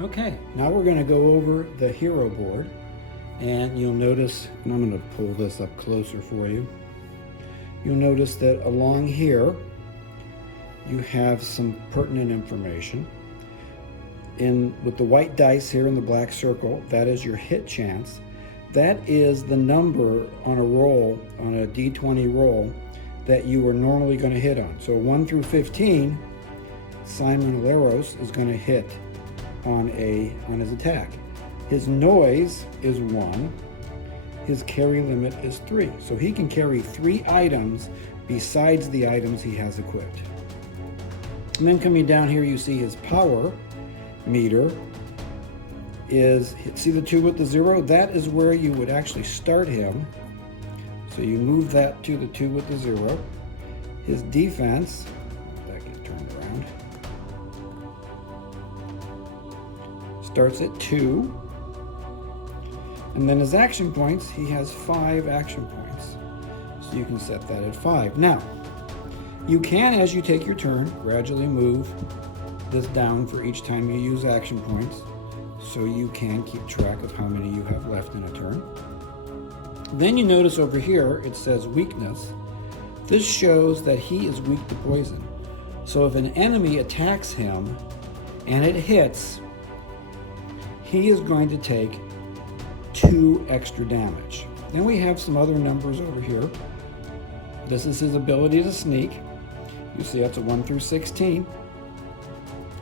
Okay, now we're going to go over the hero board, and you'll notice, and I'm going to pull this up closer for you. You'll notice that along here you have some pertinent information. With the white dice here in the black circle, that is your hit chance. That is the number on a roll, on a d20 roll, that you are normally going to hit on. So 1 through 15, Simon Ailuros is going to hit on his attack. His noise is 1. His carry limit is 3. So he can carry 3 items besides the items he has equipped. And then coming down here, you see his power meter is, see the 2 with the 0? That is where you would actually start him. So you move that to the 2 with the 0. His defense, that get turned around, starts at 2. And then his action points, he has 5 action points. So you can set that at 5. Now, you can, as you take your turn, gradually move this down for each time you use action points, so you can keep track of how many you have left in a turn. Then you notice over here it says weakness. This shows that he is weak to poison. So if an enemy attacks him and it hits, he is going to take 2 extra damage. Then we have some other numbers over here. This is his ability to sneak. You see that's a 1 through 16.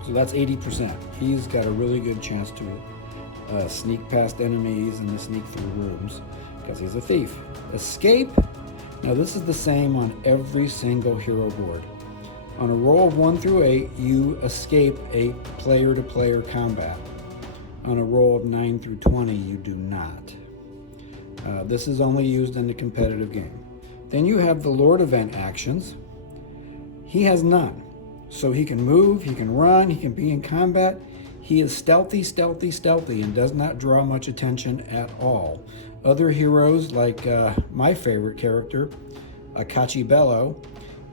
So that's 80%. He's got a really good chance to sneak past enemies and to sneak through rooms because he's a thief. Escape. Now this is the same on every single hero board. On a roll of 1 through 8, you escape a player-to-player combat. On a roll of 9 through 20, you do not. This is only used in the competitive game. Then you have the Lord event actions. He has none. So he can move, he can run, he can be in combat. He is stealthy, stealthy, stealthy, and does not draw much attention at all. Other heroes, like my favorite character, Akachi Bello,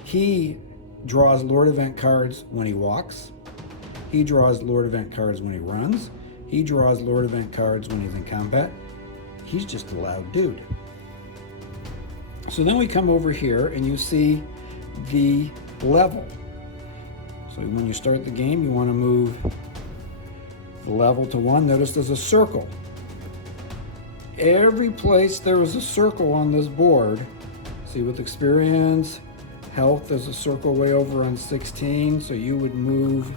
he draws Lord event cards when he walks. He draws Lord event cards when he runs. He draws Lord event cards when he's in combat. He's just a loud dude. So then we come over here and you see the level. So when you start the game, you want to move the level to 1. Notice there's a circle. Every place there is a circle on this board, see with experience, health, there's a circle way over on 16, so you would move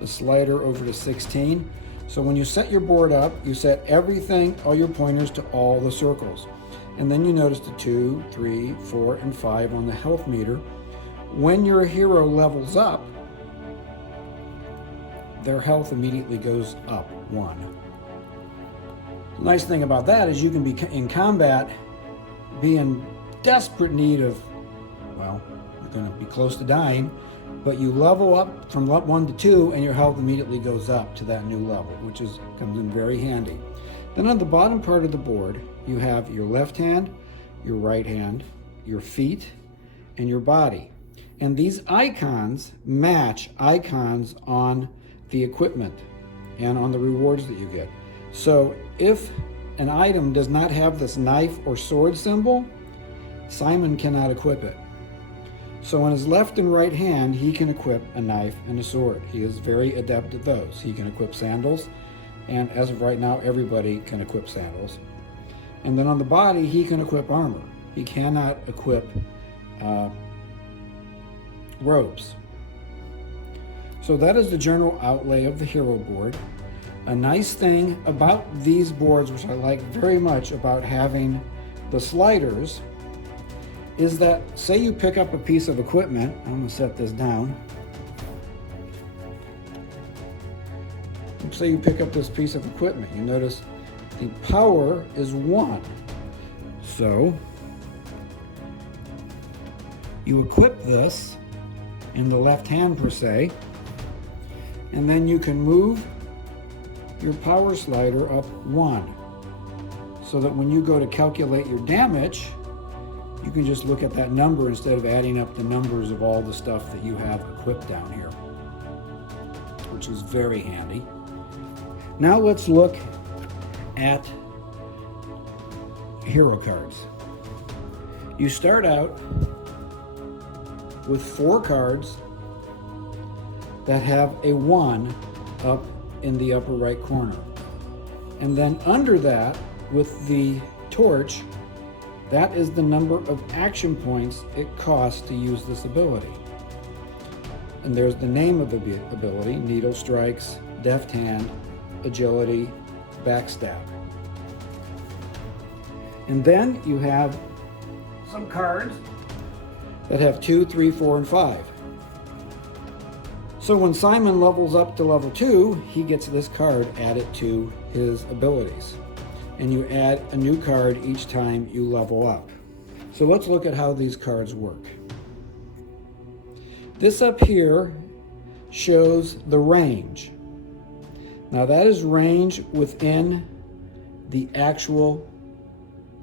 the slider over to 16. So when you set your board up, you set everything, all your pointers to all the circles. And then you notice the 2, 3, 4, and 5 on the health meter. When your hero levels up, their health immediately goes up 1. The nice thing about that is you can be in combat, be in desperate need of, well, you're going to be close to dying, but you level up from 1 to 2 and your health immediately goes up to that new level, which comes in very handy. Then on the bottom part of the board, you have your left hand, your right hand, your feet, and your body. And these icons match icons on the equipment and on the rewards that you get. So if an item does not have this knife or sword symbol, Simon cannot equip it. So on his left and right hand, he can equip a knife and a sword. He is very adept at those. He can equip sandals, and as of right now, everybody can equip sandals. And then on the body, he can equip armor. He cannot equip robes. So that is the general outlay of the hero board. A nice thing about these boards, which I like very much about having the sliders, is that say you pick up a piece of equipment, I'm going to set this down. Say you pick up this piece of equipment, you notice the power is 1. So you equip this in the left hand per se, and then you can move your power slider up 1, so that when you go to calculate your damage, you can just look at that number instead of adding up the numbers of all the stuff that you have equipped down here, which is very handy. Now let's look at hero cards. You start out with 4 cards that have a 1 up in the upper right corner. And then under that, with the torch, that is the number of action points it costs to use this ability. And there's the name of the ability: Needle Strikes, Deft Hand, Agility, Backstab. And then you have some cards that have 2, 3, 4, and 5. So when Simon levels up to level 2, he gets this card added to his abilities. And you add a new card each time you level up. So let's look at how these cards work. This up here shows the range. Now that is range within the actual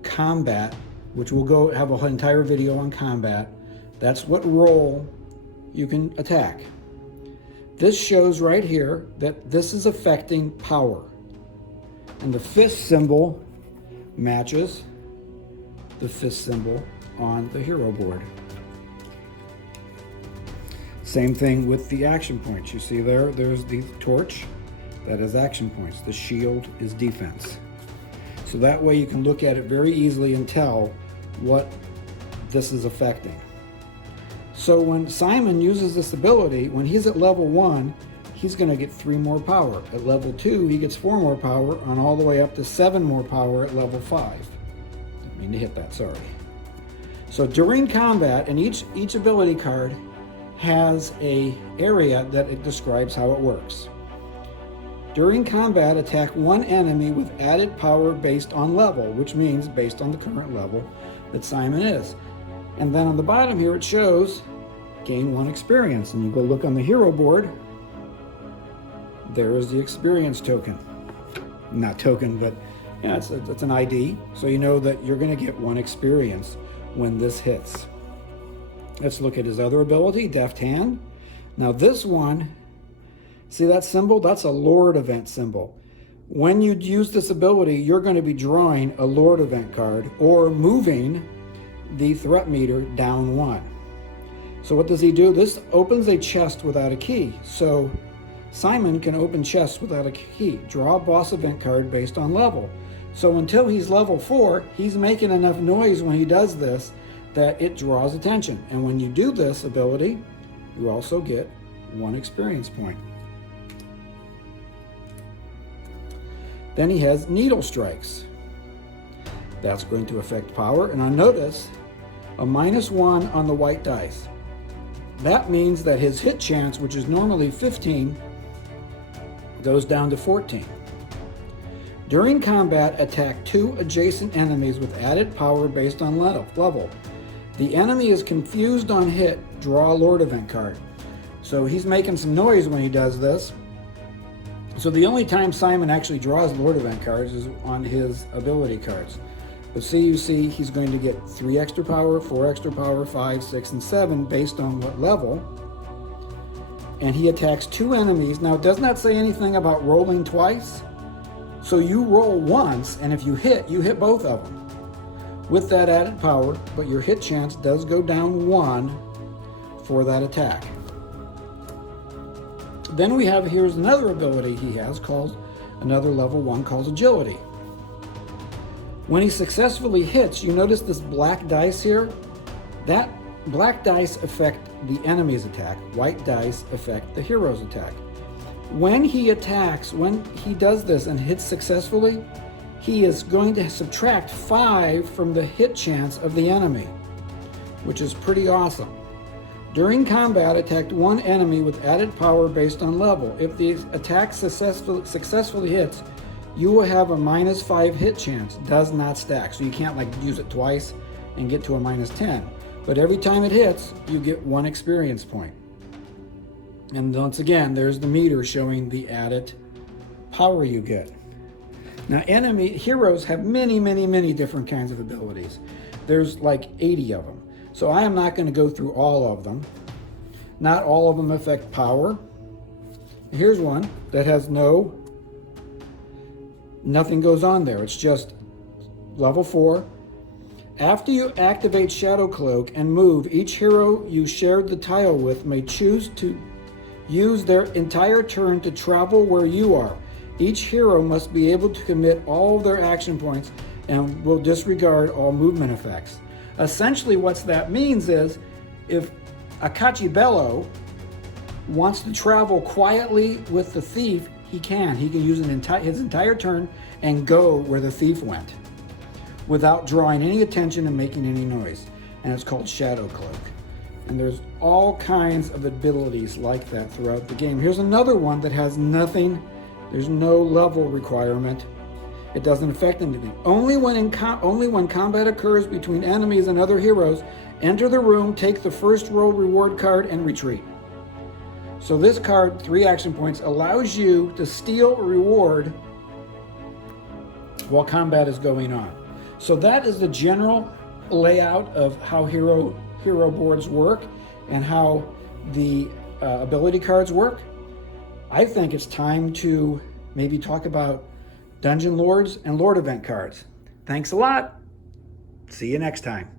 combat, which we'll go have an entire video on combat. That's what role you can attack. This shows right here that this is affecting power. And the fist symbol matches the fist symbol on the hero board. Same thing with the action points. You see there's the torch, that is action points. The shield is defense. So that way you can look at it very easily and tell what this is affecting. So when Simon uses this ability, when he's at level 1, he's going to get 3 more power. At level 2, he gets 4 more power, and all the way up to 7 more power at level 5. Didn't mean to hit that, sorry. So during combat, and each ability card has an area that it describes how it works. During combat, attack one enemy with added power based on level, which means based on the current level that Simon is. And then on the bottom here it shows gain 1 experience. And you go look on the hero board, there is the experience token. Not token, but yeah, it's an ID. So you know that you're going to get 1 experience when this hits. Let's look at his other ability, Deft Hand. Now this one, see that symbol? That's a Lord event symbol. When you use this ability, you're going to be drawing a Lord event card or moving the threat meter down 1. So what does he do? This opens a chest without a key. So Simon can open chests without a key. Draw a boss event card based on level. So until he's level 4, he's making enough noise when he does this that it draws attention. And when you do this ability, you also get 1 experience point. Then he has Needle Strikes. That's going to affect power. And I notice a -1 on the white dice. That means that his hit chance, which is normally 15, goes down to 14. During combat, attack 2 adjacent enemies with added power based on level. The enemy is confused on hit, draw a Lord event card. So he's making some noise when he does this. So the only time Simon actually draws Lord event cards is on his ability cards. But you see he's going to get 3 extra power, 4 extra power, 5, 6, and 7 based on what level. And he attacks 2 enemies. Now it does not say anything about rolling twice. So you roll once, and if you hit both of them with that added power, but your hit chance does go down 1 for that attack. Then we have, here's another ability he has called, another level 1 called Agility. When he successfully hits, you notice this black dice here? That black dice affect the enemy's attack. White dice affect the hero's attack. When he attacks, when he does this and hits successfully, he is going to subtract 5 from the hit chance of the enemy, which is pretty awesome. During combat, attack 1 enemy with added power based on level. If the attack successfully hits, you will have a -5 hit chance. Does not stack, so you can't like use it twice and get to a -10. But every time it hits, you get 1 experience point. And once again, there's the meter showing the added power you get. Now, heroes have many different kinds of abilities. There's like 80 of them. So I am not going to go through all of them. Not all of them affect power. Here's one that has no Nothing goes on there. It's just level 4. After you activate Shadow Cloak and move, each hero you shared the tile with may choose to use their entire turn to travel where you are. Each hero must be able to commit all of their action points and will disregard all movement effects. Essentially, what that means is if Akachi Bello wants to travel quietly with the thief, he can. He can use his entire turn and go where the thief went without drawing any attention and making any noise. And it's called Shadow Cloak. And there's all kinds of abilities like that throughout the game. Here's another one that has nothing. There's no level requirement. It doesn't affect anything. Only when combat occurs between enemies and other heroes, enter the room, take the first roll reward card, and retreat. So this card, 3 action points, allows you to steal a reward while combat is going on. So that is the general layout of how hero boards work and how the ability cards work. I think it's time to maybe talk about Dungeon Lords and Lord event cards. Thanks a lot. See you next time.